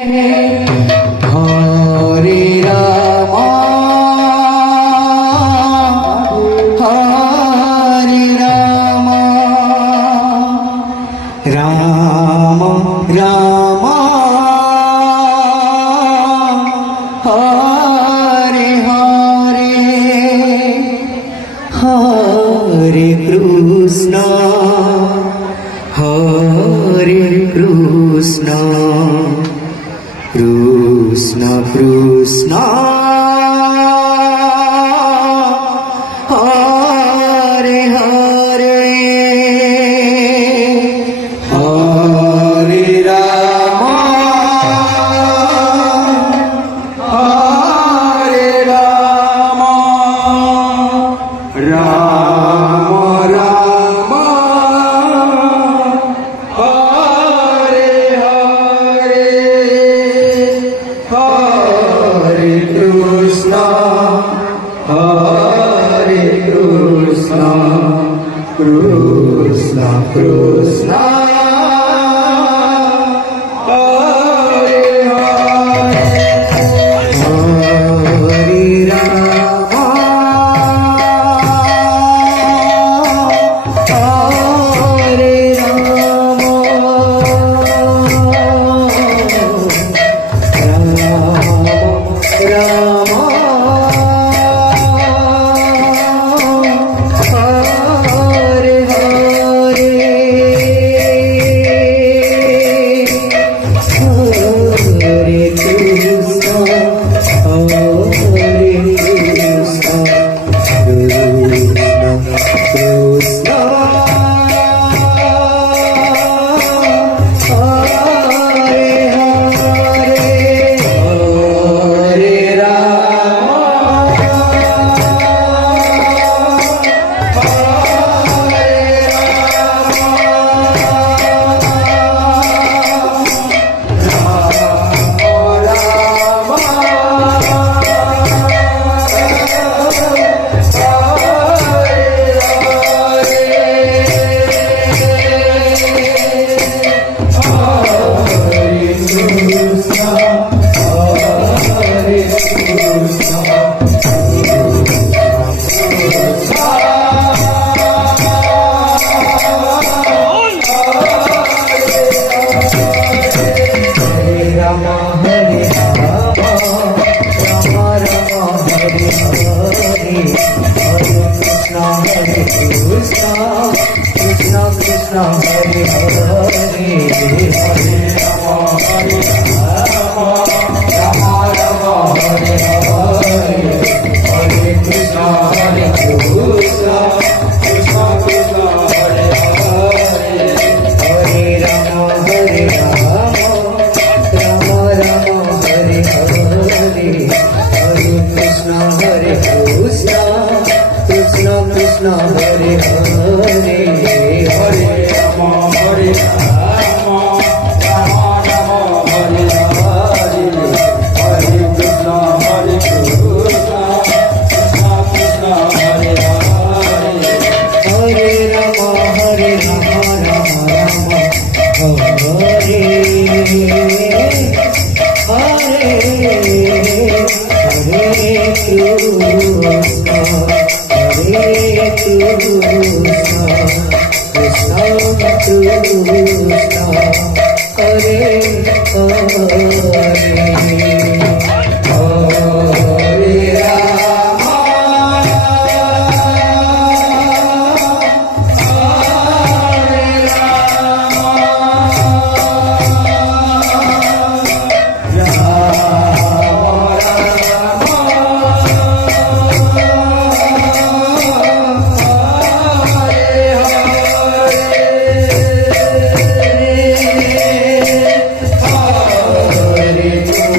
Hare Ram Ram Ram Hare Hare Hare Krishna Krishna Krishna Hare Hare Hare Ram Ram Ram Hare Hare Hare Krishna Krishna Krishna Hare Hare Hare Ram Hare Ram Ram Hare Hare Hare Krishna Krishna Hare Hare Hare Ram Krishna Krishna Hare Hare Hare Ram Hare Ram Ram Hare Hare Hare Krishna Krishna Krishna Hare Hare Hare Ram Hare Ram Ram Hare Hare Hare Krishna Krishna Krishna Hare Hare Hare Ram Hare Ram Ram Hare Hare Hare Krishna Krishna Krishna Hare Hare Hare Ram Hare Ram Ram Hare Hare Hare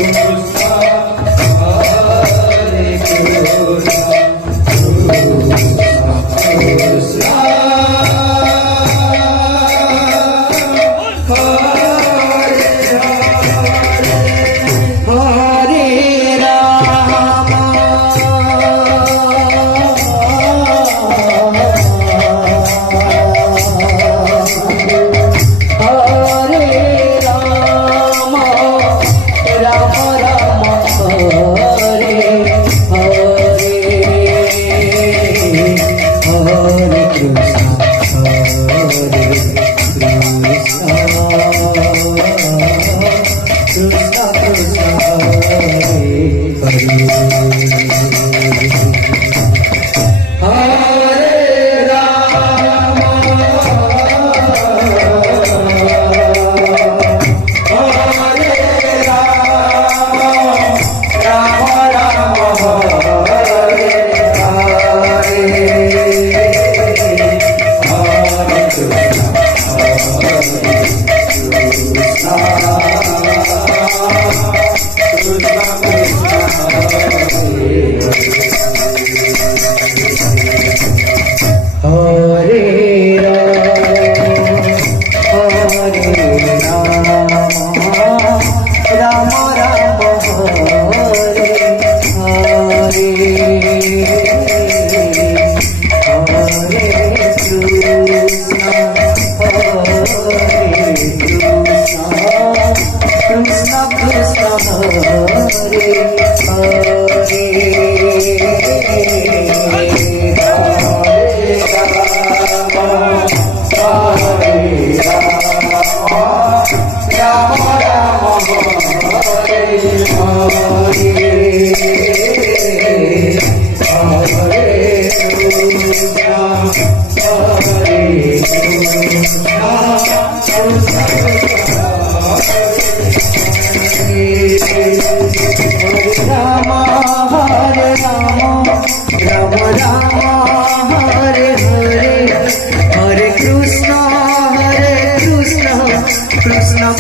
Krishna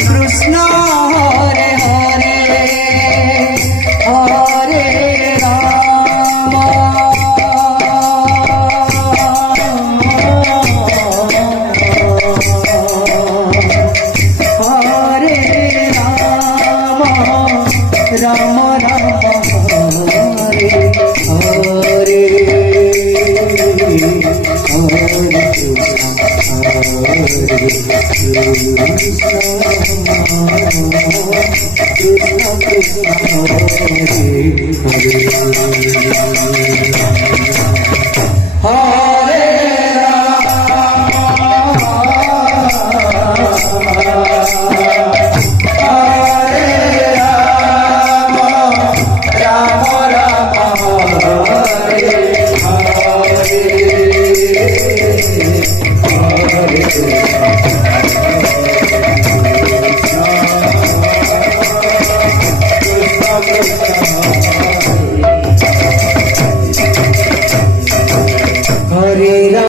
Krishna